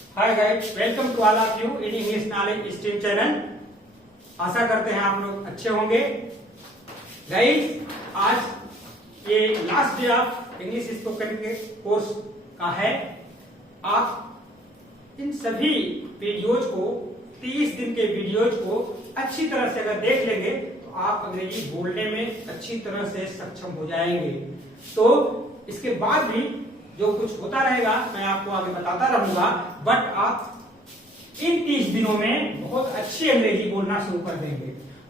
Hi guys, welcome to all of you in English knowledge stream channel. आशा करते हैं आप लोग अच्छे होंगे। गाइस, आज ये last day of English spoken के कोर्स का है। आप इन सभी वीडियोज को 30 दिन के वीडियोज को अच्छी तरह से अगर देख लेंगे तो आप अंग्रेजी बोलने में अच्छी तरह से सक्षम हो जाएंगे। तो इसके बाद भी जो कुछ होता रहेगा मैं आपको आगे बताता रहूंगा, बट आप इन 30 दिनों में बहुत अच्छी अंग्रेजी बोलना शुरू कर देंगे।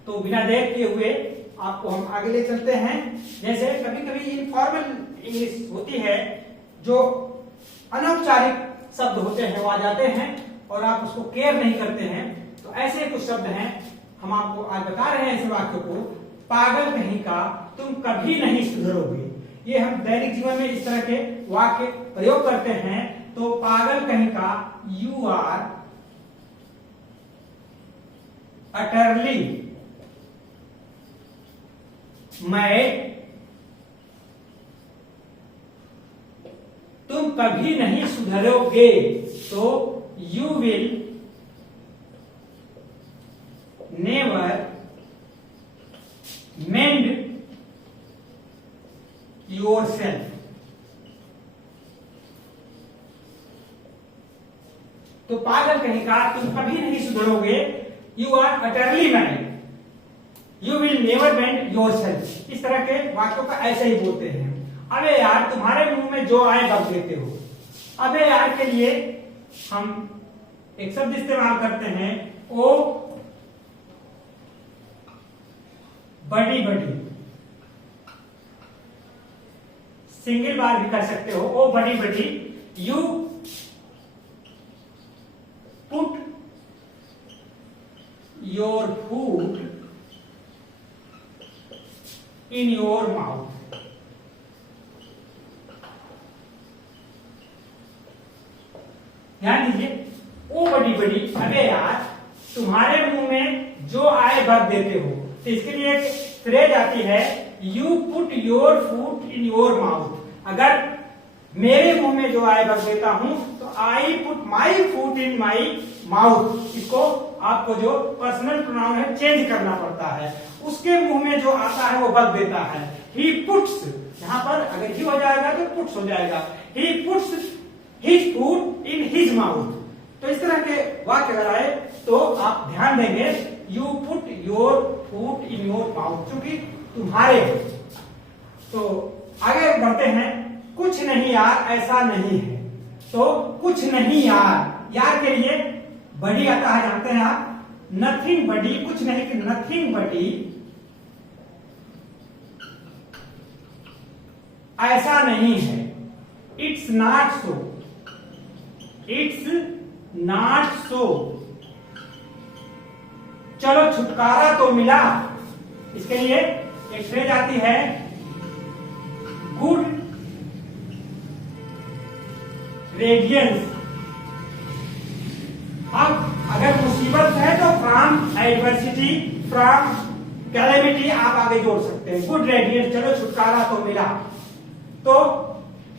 तो बिना देर किए हुए आपको हम आगे ले चलते हैं। जैसे कभी कभी इनफॉर्मल इंग्लिश होती है, जो अनौपचारिक शब्द होते हैं वो आ जाते हैं और आप उसको केयर नहीं करते हैं। तो ऐसे कुछ शब्द हैं, हम आपको आज बता रहे हैं ऐसे वाक्यों को। पागल कहीं का, तुम कभी नहीं सुधरोगे। ये हम दैनिक जीवन में इस तरह के वाक्य प्रयोग करते हैं। तो पागल कहीं का, यू आर अटरली मैड, तुम कभी नहीं सुधरोगे। तो you will never mend yourself. तो पागल कहीं का, तुम कभी नहीं सुधरोगे। You are utterly mad, you will never mend yourself. इस तरह के वाक्यों का ऐसे ही बोलते हैं। अबे यार, तुम्हारे मुंह में जो आए बक देते हो। अबे यार के लिए हम एक शब्द इस्तेमाल करते हैं, ओ बड़ी बड़ी। सिंगल बार भी कर सकते हो, ओ बड़ी बड़ी। You put your food in your mouth. ध्यान दीजिए, ओ बड़ी बड़ी, अबे यार तुम्हारे मुंह में जो आए भर देते हो। तो इसके लिए एक फ्रेज आती है, you put your food in your mouth. अगर मेरे मुंह में जो आए भर देता हूं तो I put my food in my mouth. इसको आपको जो पर्सनल प्रोनाउन है चेंज करना पड़ता है। उसके मुंह में जो आता है वो भर देता है। ही पुट्स, यहां पर अगर ही हो जाएगा तो पुट्स हो जाएगा। He puts his food in his mouth. तो इस तरह के वाक्य अगर आए तो आप ध्यान देंगे, you put your food in your mouth, क्योंकि तुम्हारे। तो आगे बढ़ते हैं। कुछ नहीं यार, ऐसा नहीं है। तो कुछ नहीं यार, यार के लिए बड़ी आता है, जानते हैं आप। नथिंग बडी, कुछ नहीं कि नथिंग बडी, ऐसा नहीं है। It's not so, it's not so. चलो छुटकारा तो मिला। इसके लिए एक फ्रेज आती है, गुड रेडियंस। अब अगर मुसीबत है तो फ्रॉम एडवर्सिटी, फ्रॉम कैलेमिटी आप आगे जोड़ सकते हैं। गुड रेडियंस, चलो छुटकारा तो मिला। तो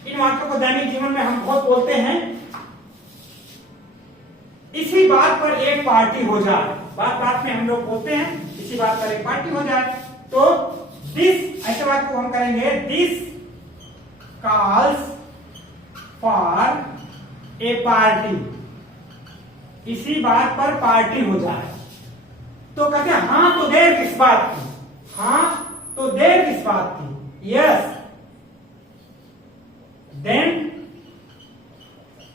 इन वाक्यों को दैनिक जीवन में हम बहुत बोलते हैं। इसी बात पर एक पार्टी हो जाए, बात बात में हम लोग बोलते हैं, इसी बात पर एक पार्टी हो जाए। तो दिस, ऐसे बात को हम करेंगे, this calls for a party. इसी बात पर पार्टी हो जाए। तो कहते हैं, हां तो देर किस बात की, हां तो देर किस बात की। Yes then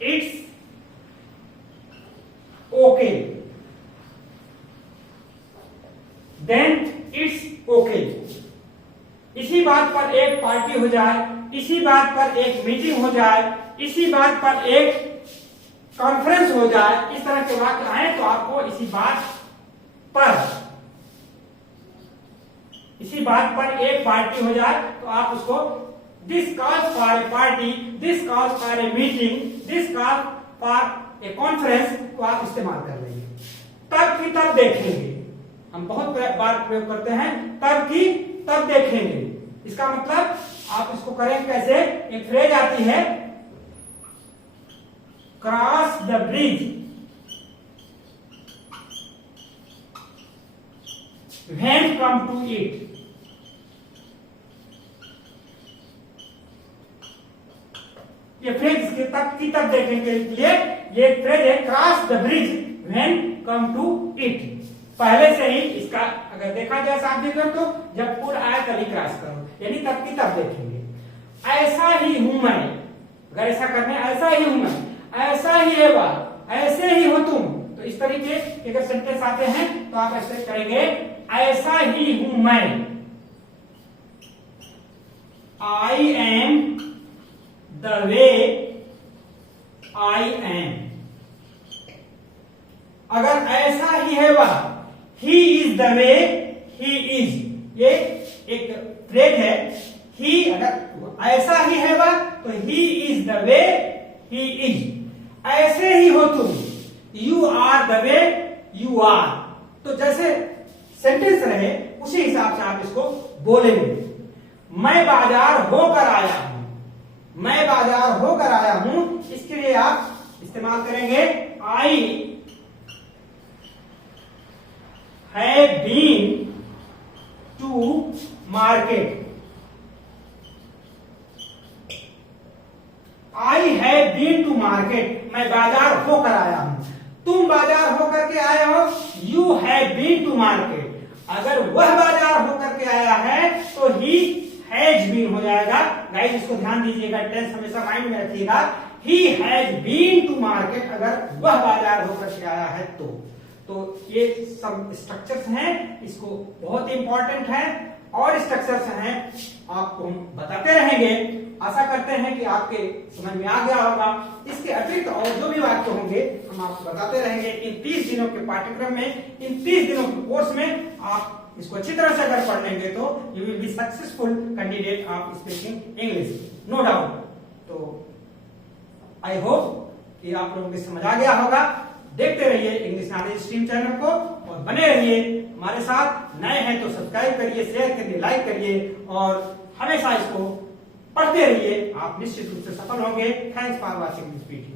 it's okay, then it's okay. इसी बात पर एक पार्टी हो जाए, इसी बात पर एक मीटिंग हो जाए, इसी बात पर एक कॉन्फ्रेंस हो जाए, इस तरह के वाक्य आए तो आपको इसी बात पर एक पार्टी हो जाए तो आप उसको this calls for a party, this calls for a meeting, this calls for a conference, तो आप इस्तेमाल कर लेंगे। तब की तब देखेंगे, हम बहुत बार प्रयोग करते हैं, तब की तब देखेंगे। इसका मतलब आप इसको करेंगे कैसे, एक फ्रेज आती है, cross the bridge when come to it. ये फ्रेज तब देखने के लिए ये फ्रेज है cross the bridge when come to it. पहले से ही इसका अगर देखा जाए शाब्दिक अर्थ तो जब पुर आए तभी क्रॉस करो, यानी तब की तब देखेंगे। ऐसा ही हूं मैं, अगर ऐसा करने ऐसा ही हूं मैं, ऐसा ही है वह, ऐसे ही हो तुम, तो इस तरीके के अगर सेंटेंस आते हैं तो आप ऐसे करेंगे ऐसा ही हूं मैं। I am the way I am. अगर ऐसा ही है वह, ही is the way he is. ये एक फ्रेज है, ही अगर ऐसा ही है वह तो he is the way he is. ऐसे ही हो तुम, you are the way you are. तो जैसे सेंटेंस रहे उसी हिसाब से आप इसको बोलेंगे। मैं बाजार होकर आया हूं, मैं बाजार होकर आया हूं, इसके लिए आप इस्तेमाल करेंगे I have been to market. I have been to market, मैं बाजार होकर आया हूं। तुम बाजार होकर के आए हो, you have been to market. अगर वह बाजार होकर के आया है तो ही हैज बीन हो जाएगा। गाइस इसको ध्यान दीजिएगा, टेंस हमेशा माइंड में रखिएगा। He has been to market, अगर वह बाजार होकर के आया है तो ये सब स्ट्रक्चर्स हैं, इसको बहुत इंपॉर्टेंट है और स्ट्रक्चर्स हैं, आपको हम बताते रहेंगे। आशा करते हैं कि आपके समझ में आ गया होगा। इसके अतिरिक्त और जो भी वाक्य होंगे हम आपको बताते रहेंगे। इन 30 दिनों के पाठ्यक्रम में, इन 30 दिनों के कोर्स में आप इसको अच्छी तरह से अगर पढ़ लेंगे तो you will be successful candidate of speaking English, no doubt. तो आई होप कि आप लोगों को समझ आ गया होगा। देखते रहिए इंग्लिश नॉलेज स्ट्रीम चैनल को और बने रहिए हमारे साथ। नए हैं तो सब्सक्राइब करिए, शेयर करिए, लाइक करिए और हमेशा इसको पढ़ते रहिए। आप निश्चित रूप से सफल होंगे। Thanks for watching this video.